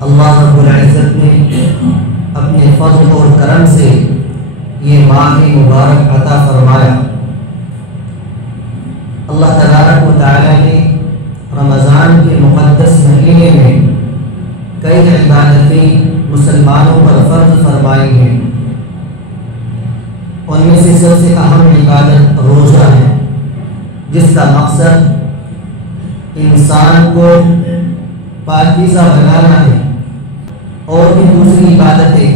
اللہ رب العزت نے اپنے فضل اور کرم سے یہ ماہ مبارک عطا فرمایا۔ اللہ تبارک و تعالی نے رمضان کے مقدس مہینے میں کئی عبادتیں مسلمانوں پر فرض فرمائی ہیں۔ ان میں سے سب سے اہم عبادت روزہ ہے، جس کا مقصد انسان کو پاکیزہ بنانا ہے۔ اور بھی دوسری عبادتیں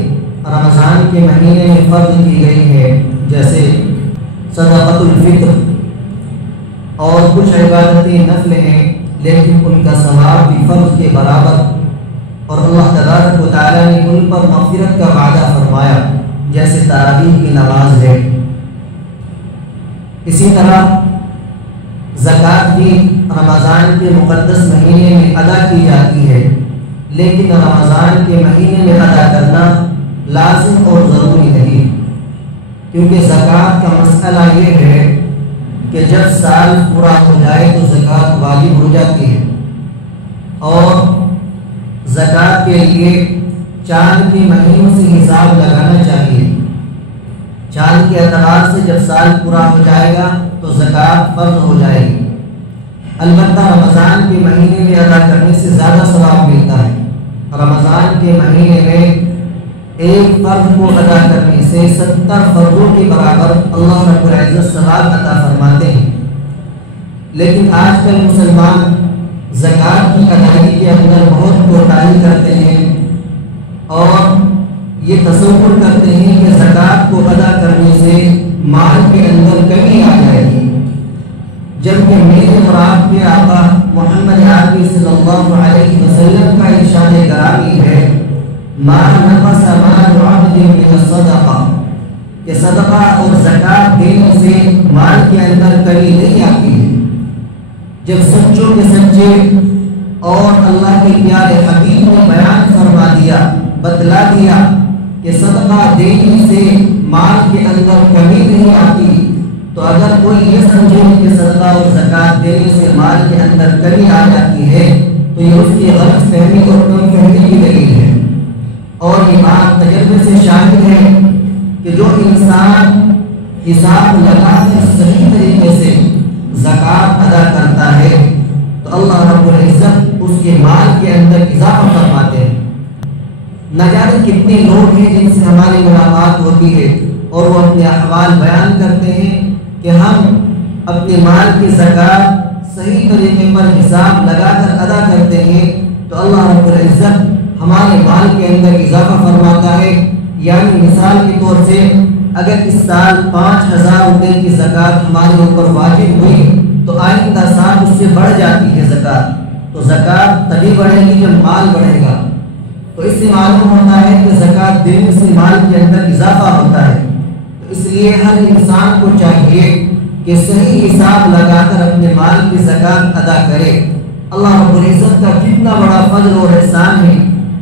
رمضان کے مہینے میں فرض کی گئی ہیں، جیسے صدقۃ الفطر، اور کچھ عبادتیں نفل ہیں لیکن ان کا ثواب بھی فرض کے برابر، اور اللہ تبارک و تعالیٰ نے ان پر مغفرت کا وعدہ فرمایا، جیسے تراویح کی نماز ہے۔ اسی طرح زکوٰۃ بھی رمضان کے مقدس مہینے میں ادا کی جاتی ہے، لیکن رمضان کے مہینے میں ادا کرنا لازم اور ضروری نہیں، کیونکہ زکوٰۃ کا مسئلہ یہ ہے کہ جب سال پورا ہو جائے تو زکوٰۃ واجب ہو جاتی ہے، اور زکوٰۃ کے لیے چاند کے مہینوں سے حساب لگانا چاہیے۔ چاند کے اعتبار سے جب سال پورا ہو جائے گا تو زکوٰۃ فرض ہو جائے گی۔ البتہ رمضان کے مہینے میں ادا کرنے سے زیادہ ثواب ملتا ہے۔ رمضان کے مہینے میں ایک فرض کو ادا کرنے سے 70 فرضوں کے برابر اللہ رب العزت ثواب عطا فرماتے ہیں۔ لیکن آج کل مسلمان زکوٰۃ کی ادائیگی کے اندر بہت کوتاہی کرتے ہیں، اور یہ تصور کرتے ہیں کہ زکوٰۃ کو ادا کرنے سے مال کے اندر کمی آ جائے گی، جبکہ میرے اور آپ کے آقا محمد عربی صلی اللہ علیہ وسلم کا ارشاد گرامی ہے، ما نقص مال عبد من الصدقہ، کہ صدقہ اور زکوٰۃ دینے سے مال کے اندر کمی نہیں آتی ہے۔ جب سچوں کے سچے اور اللہ کے پیارے حبیب نے بیان فرما دیا، بتلا دیا کہ صدقہ دینے سے مال کے اندر کمی نہیں آتی، تو اگر کوئی یہ سمجھے کہ صدقہ اور زکوٰۃ دینے سے مال کے اندر کمی آ جاتی ہے تو یہ اس کی غلط فہمی اور کم فہمی کی دلیل ہے۔ اور یہ بات تجربے سے شاہد ہے کہ جو انسان حساب لگا کر صحیح طریقے سے زکوٰۃ ادا کرتا ہے تو اللہ رب العزت اس کے مال کے اندر اضافہ فرماتے ہیں۔ نہ جانے کتنے لوگ ہیں جن سے ہماری ملاقات ہوتی ہے اور وہ اپنے احوال بیان کرتے ہیں کہ ہم اپنے مال کی زکوٰۃ صحیح طریقے پر حساب لگا کر ادا کرتے ہیں تو اللہ رب العزت ہمارے مال کے اندر اضافہ فرماتا ہے۔ یعنی مثال کے طور سے اگر اس سال 5000 روپے کی زکوٰۃ ہمارے اوپر واجب ہوئی تو آئندہ سال اس سے بڑھ جاتی ہے زکوٰۃ، تو زکوٰۃ تبھی بڑھے گی جب مال بڑھے گا۔ تو اس سے معلوم ہوتا ہے کہ زکوٰۃ دینے سے مال کے اندر اضافہ ہوتا ہے۔ تو اس لیے ہر انسان کو چاہیے کہ صحیح حساب لگا کر اپنے مال کی زکوٰۃ ادا کرے۔ اللہ رب العزت کا کتنا بڑا فضل اور احسان ہے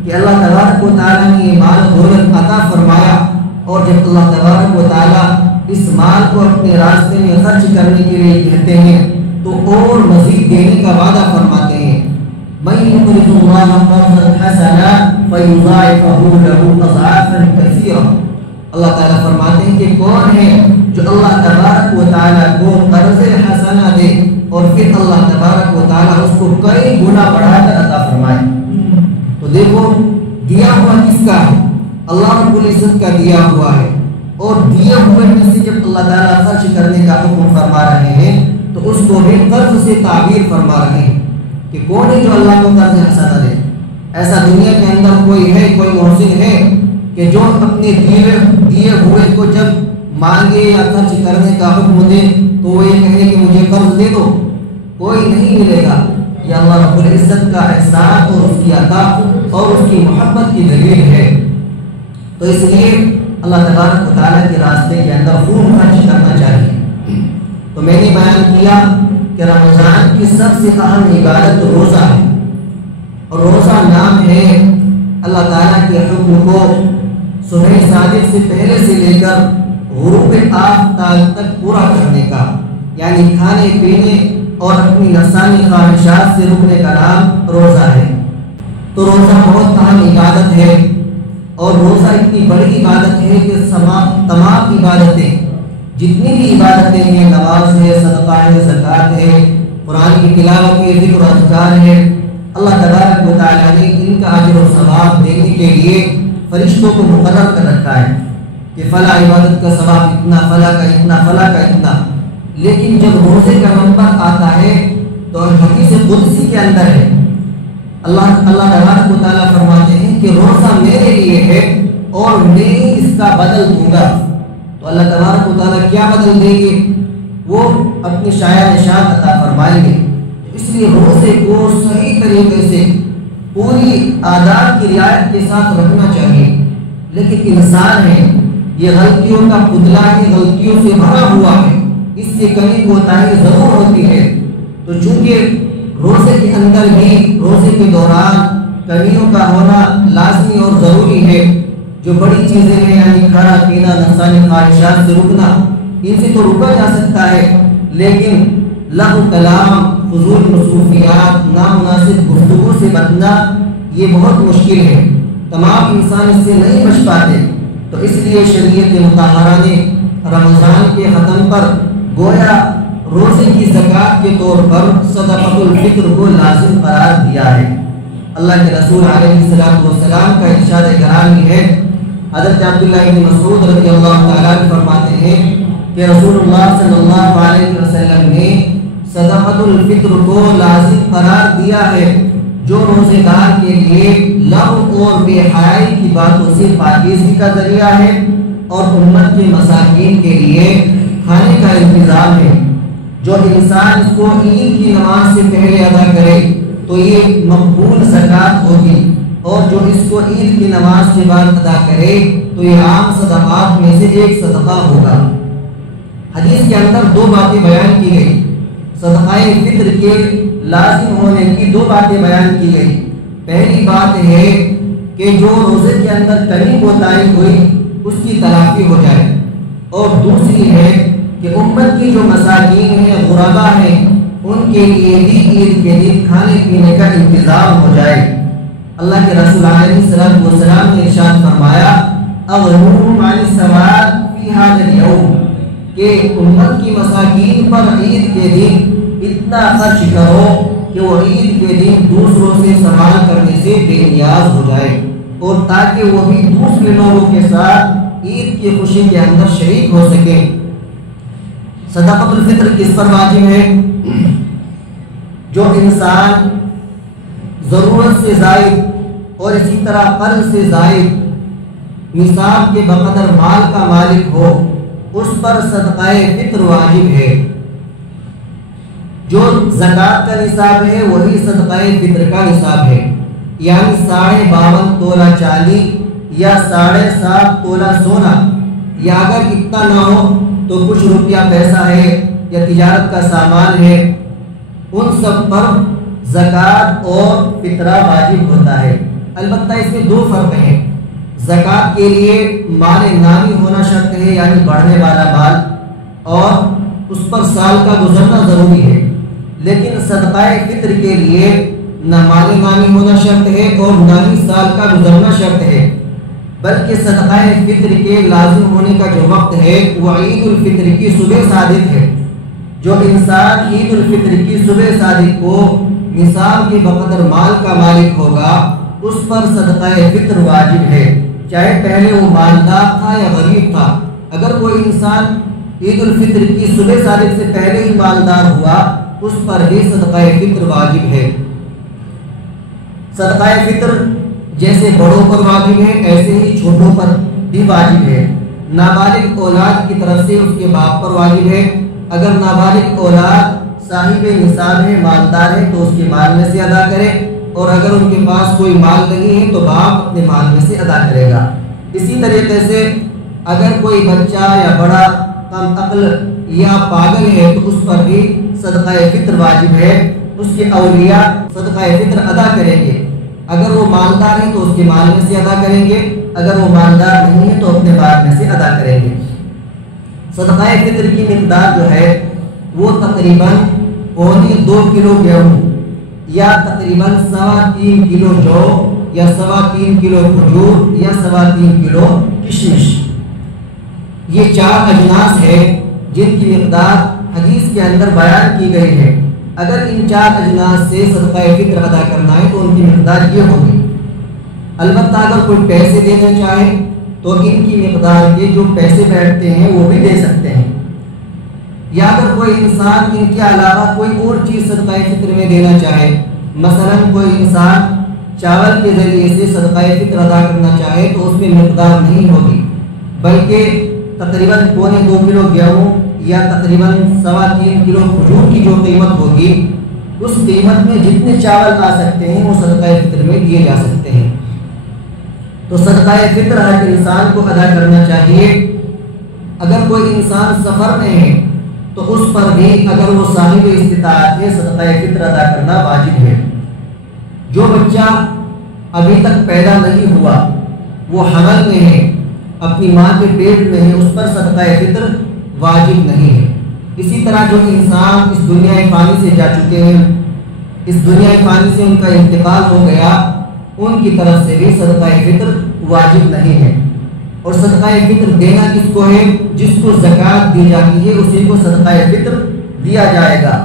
کہ اللہ تبارک و تعالیٰ نے یہ مال دولت عطا فرمایا، اور جب اللہ تبارک و تعالیٰ اس مال کو اپنے راستے میں خرچ کرنے کے لیے کہتے ہیں تو اور مزید دینے کا وعدہ فرماتے ہیں۔ مَن يُقْرِضُ اللَّهَ قَرْضًا حَسَنًا فَيُضَاعِفَهُ لَهُ أَضْعَافًا كَثِيرَةً۔ اللہ تعالیٰ فرماتے ہیں کہ کون ہے جو اللہ تبارک و تعالیٰ کو قرض حسنہ دے اور پھر اللہ تبارک و تعالیٰ اس کو کئی گنا بڑھا کر عطا فرمائے۔ تو دیکھو دیا ہوا کس کا ہے؟ اللہ رب العزت کا دیا ہوا ہے، اور دیا ہوئے میں سے جب اللہ تعالیٰ خرچ کرنے کا حکم فرما رہے ہیں تو اس کو بھی قرض سے تعبیر فرما رہے ہیں کہ کون ہے جو اللہ کو قرض حسنہ دے۔ ایسا دنیا کے اندر کوئی ہے، کوئی محسن ہے کہ جو اپنے دیے ہوئے کو جب مانگے یا خرچ کرنے کا حکم دے تو وہ یہ کہے کہ مجھے قرض دے دو؟ کوئی نہیں ملے گا۔ یہ اللہ رب العزت کا احسان اور اس کی عطا اور اس کی محبت کی دلیل ہے۔ تو اس لیے اللہ تبارک و تعالیٰ کے راستے کے اندر خوب خرچ کرنا چاہیے۔ تو میں نے بیان کیا کہ رمضان کی سب سے اہم عبادت روزہ ہے، اور روزہ نام ہے اللہ تعالیٰ کے حکم کو صبح صادق سے پہلے سے لے کر غروب آفتاب تک پورا کرنے کا، یعنی کھانے پینے اور اپنی نفسانی خواہشات سے رکنے کا نام روزہ ہے۔ تو روزہ بہت اہم عبادت ہے، اور روزہ اتنی بڑی عبادت ہے کہ تمام عبادتیں، جتنی بھی عبادتیں ہیں، نماز ہے، صدقہ ہے، زکوٰۃ ہے، قرآن کی تلاوت ہے، ذکر و اذکار ہے، اللہ تبارک و تعالیٰ نے ان کا اجر و ثواب دینے کے لیے فرشتوں کو مقرر کر رکھا ہے کہ فلاں عبادت کا ثواب اتنا، فلاں کا اتنا، فلاں کا اتنا۔ لیکن جب روزے کا نمبر آتا ہے تو حدیث قدسی کے اندر ہے، اللہ تبارک و تعالیٰ فرماتے ہیں کہ روزہ میرے لیے ہے اور میں اس کا بدل دوں گا۔ تو اللہ تبارک و تعالیٰ کیا بدل دیں گے؟ وہ اپنی شایع نشان عطا فرمائیں گے۔ اس لیے روزے کو صحیح طریقے سے پوری آداب کی رعایت کے ساتھ رکھنا چاہیے، لیکن انسان ہے، یہ غلطیوں کا پتلا ہے، غلطیوں سے بھرا ہوا ہے، اس سے کمی کوتاہی ضرور ہوتی ہے۔ تو چونکہ روزے کے اندر بھی، روزے کے دوران کمیوں کا ہونا لازمی اور ضروری ہے۔ جو بڑی چیزیں ہیں یعنی کھانا پینا، نفسانی خواہشات سے رکنا، ان سے تو رکا جا سکتا ہے، لیکن لغو کلام، فضول مصروفیات، نامناسب گفتگو سے بچنا یہ بہت مشکل ہے، تمام انسان اس سے نہیں بچ پاتے۔ تو اس لیے شریعت مطہرہ نے رمضان کے ختم پر گویا روزے کی زکوٰۃ کے طور پر صدقۃ الفطر کو لازم قرار دیا ہے۔ اللہ کے رسول علیہ السلام کا ارشاد گرامی ہے، حضرت عبداللہ بن مسعود رضی اللہ تعالیٰ عنہ فرماتے ہیں کہ رسول اللہ صلی اللہ علیہ وسلم نے صدقۃ الفطر کو لازم قرار دیا ہے، جو روزے دار کے لیے لغو اور بے حیائی کی باتوں سے پاکیزگی کا ذریعہ ہے، اور امت کے مساکین کے لیے کھانے کا انتظام ہے۔ جو انسان اس کو عید کی نماز سے پہلے ادا کرے تو یہ مقبول زکوٰۃ ہوگی، اور جو اس کو عید کی نماز کے بعد ادا کرے تو یہ عام صدقات میں سے ایک صدقہ ہوگا۔ حدیث کے اندر دو باتیں بیان کی گئی، صدقہ فطر کے لازم ہونے کی دو باتیں بیان کی گئی۔ پہلی بات ہے کہ جو روزے کے اندر کمی کوتاہی ہوئی اس کی تلافی ہو جائے، اور دوسری ہے کہ امت کی جو مساکین ہیں، غربا ہیں، ان کے لیے بھی عید کے دن کھانے پینے کا انتظام ہو جائے۔ اللہ کے رسول علیہ السلام نے ارشاد فرمایا، اغنوہم عن السواد فی ھذا اليوم، کہ امت کی مساکین پر عید کے دن اتنا خرچ کرو کہ وہ عید کے دن دوسروں سے سوال کرنے سے بے نیاز ہو جائے، اور تاکہ وہ بھی دوسرے لوگوں کے ساتھ عید کی خوشی کے اندر شریک ہو سکیں۔ صدقۃ الفطر کس پر واجب ہے؟ جو انسان ضرورت سے زائد اور اسی طرح قرض سے زائد نصاب کے بقدر مال کا مالک ہو، اس پر صدقہ فطر واجب ہے۔ جو زکوٰۃ کا نصاب ہے وہی صدقہ فطر کا نصاب ہے، یعنی 52.5 تولہ چاندی یا 7.5 تولہ سونا، یا اگر اتنا نہ ہو تو کچھ روپیہ پیسہ ہے یا تجارت کا سامان ہے، ان سب پر زکوٰۃ اور فطرہ واجب ہوتا ہے۔ البتہ اس میں دو فرق ہیں، زکوٰۃ کے لیے مال نامی ہونا شرط ہے، یعنی بڑھنے والا مال، اور اس پر سال کا گزرنا ضروری ہے، لیکن صدقہ فطر کے لیے نہ مال نامی ہونا شرط ہے اور نہ ہی سال کا گزرنا شرط ہے، بلکہ صدقہ فطر کے لازم ہونے کا جو وقت ہے وہ عید الفطر کی صبح صادق ہے۔ جو انسان عید الفطر کی صبح صادق کو نصاب کے بقدر مال کا مالک ہوگا، اس پر صدقہ فطر واجب ہے، چاہے پہلے وہ مالدار تھا یا غریب تھا۔ اگر کوئی انسان عید الفطر کی صبح صادق سے پہلے ہی مالدار ہوا، اس پر بھی صدقہ فطر واجب ہے۔ صدقہ فطر جیسے بڑوں پر واجب ہے، ایسے ہی چھوٹوں پر بھی واجب ہے۔ نابالغ اولاد کی طرف سے اس کے باپ پر واجب ہے۔ اگر نابالغ اولاد صاحب نصاب ہے، مالدار ہے، تو اس کے مال میں سے ادا کرے، اور اگر ان کے پاس کوئی مال نہیں ہے تو باپ اپنے مال میں سے ادا کرے گا۔ اسی طریقے سے اگر کوئی بچہ یا بڑا کم عقل یا پاگل ہے تو اس پر بھی صدقہ فطر واجب ہے، اس کے اولیاء صدقہ فطر ادا کریں گے۔ اگر وہ مالدار ہے تو اس کے مال میں سے ادا کریں گے، اگر وہ مالدار نہیں ہے تو اپنے مال میں سے ادا کریں گے۔ صدقہ فطر کی مقدار جو ہے وہ تقریباً 2.25 کلو گیہوں یا تقریباً 3.25 کلو جو یا 3.25 کلو کھجور یا 3.25 کلو کشمش. یہ 4 اجناس ہے جن کی مقدار حدیث کے اندر بیان کی گئی ہے. اگر ان 4 اجناس سے صدقہ فطر ادا کرنا ہے تو ان کی مقدار یہ ہوگی. البتہ اگر کوئی پیسے دینا چاہے تو ان کی مقدار کے جو پیسے بیٹھتے ہیں وہ بھی دے سکتے ہیں. یا اگر کوئی انسان ان کے علاوہ کوئی اور چیز صدقہ فطر میں دینا چاہے، مثلا کوئی انسان چاول کے ذریعے سے صدقہ فطر ادا کرنا چاہے تو اس میں مقدار نہیں ہوگی، بلکہ تقریباً 2.25 کلو گیہوں یا تقریباً 3.25 کلو کھجور کی جو قیمت ہوگی، اس قیمت میں جتنے چاول آ سکتے ہیں وہ صدقہ فطر میں دیے جا سکتے ہیں. تو صدقہ فطر ہر انسان کو ادا کرنا چاہیے. اگر کوئی انسان سفر میں ہے تو اس پر بھی اگر وہ صاحب استطاعت ہے صدقہ فطر ادا کرنا واجب ہے. جو بچہ ابھی تک پیدا نہیں ہوا، وہ حمل میں ہے، اپنی ماں کے پیٹ میں ہے، اس پر صدقہ فطر واجب نہیں ہے. اسی طرح جو انسان اس دنیا فانی سے جا چکے ہیں، اس دنیا فانی سے ان کا انتقال ہو گیا، ان کی طرف سے بھی صدقہ فطر واجب نہیں ہے. اور صدقہ فطر دینا کس کو ہے؟ جس کو زکوٰۃ دی جاتی ہے اسی کو صدقہ فطر دیا جائے گا.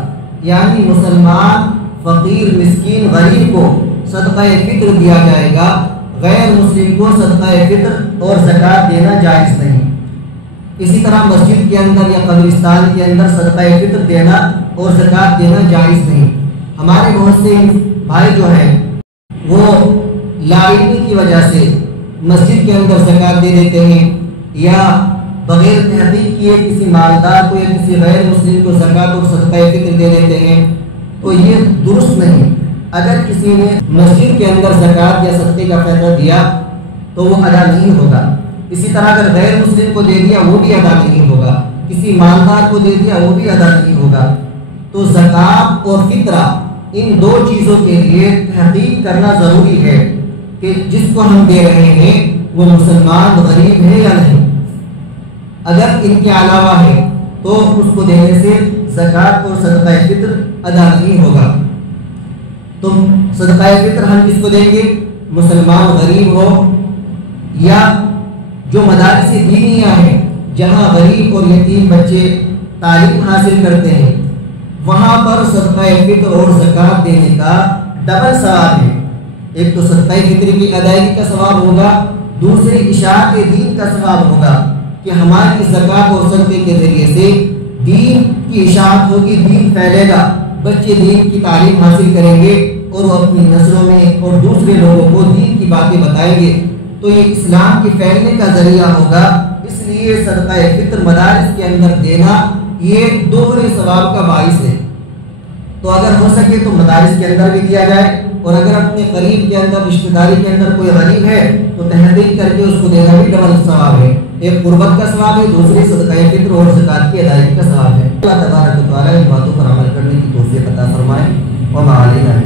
یعنی مسلمان فقیر مسکین غریب کو صدقہ فطر دیا جائے گا، غیر مسلم کو صدقہ فطر اور زکوٰۃ دینا جائز نہیں. اسی طرح مسجد کے اندر یا قبرستان کے اندر صدقہ فطر دینا اور زکوٰۃ دینا جائز نہیں. ہمارے بہت سے بھائی جو ہیں وہ لا علمی کی وجہ سے مسجد کے اندر زکوٰۃ دے دیتے ہیں، یا بغیر تحقیق کیے کسی مالدار کو یا کسی غیر مسلم کو زکوٰۃ اور صدقہ فطر دے دیتے ہیں، تو یہ درست نہیں. اگر کسی نے مسجد کے اندر زکوٰۃ یا صدقے کا فیصلہ دیا تو وہ ادا نہیں ہوگا. اسی طرح اگر غیر مسلم کو دے دیا وہ بھی ادا نہیں ہوگا، کسی مالدار کو دے دیا وہ بھی ادا نہیں ہوگا. تو زکوٰۃ اور فطرہ ان 2 چیزوں کے لیے تحقیق کرنا ضروری ہے کہ جس کو ہم دے رہے ہیں وہ مسلمان غریب ہے یا نہیں. اگر ان کے علاوہ ہے تو اس کو دینے سے زکوٰۃ اور صدقہ فطر ادا نہیں ہوگا. تو صدقہ فطر ہم کس کو دیں گے؟ مسلمان غریب ہو، یا جو مدارس دینیہ ہیں جہاں غریب اور یتیم بچے تعلیم حاصل کرتے ہیں، وہاں پر صدقہ فطر اور زکوٰۃ دینے کا ڈبل ثواب ہے. ایک تو صدقہ فطر کی ادائیگی کا ثواب ہوگا، دوسری اشاعت دین کا ثواب ہوگا کہ ہماری زکوٰۃ اور صدقے کے ذریعے سے دین کی اشاعت ہوگی، دین پھیلے گا، بچے دین کی تعلیم حاصل کریں گے اور وہ اپنی نسلوں میں اور دوسرے لوگوں کو دین کی باتیں بتائیں گے. تو یہ اسلام کے پھیلنے کا ذریعہ ہوگا. اس لیے صدقہ فطر مدارس کے اندر دینا یہ دوہرے ثواب کا باعث ہے. تو اگر ہو سکے تو مدارس کے اندر بھی دیا جائے، اور اگر اپنے قریب کے اندر رشتہ داری کے اندر کوئی غریب ہے تو تحقیق کر کے اس کو دینا بھی ڈبل ثواب ہے. ایک قربت کا ثواب ہے، دوسری صدقہ فطر اور زکوٰۃ کی ادائیگی کا ثواب ہے. اللہ تبارک و تعالیٰ ان باتوں پر عمل کرنے کی توفیق عطا فرمائے. وما علینا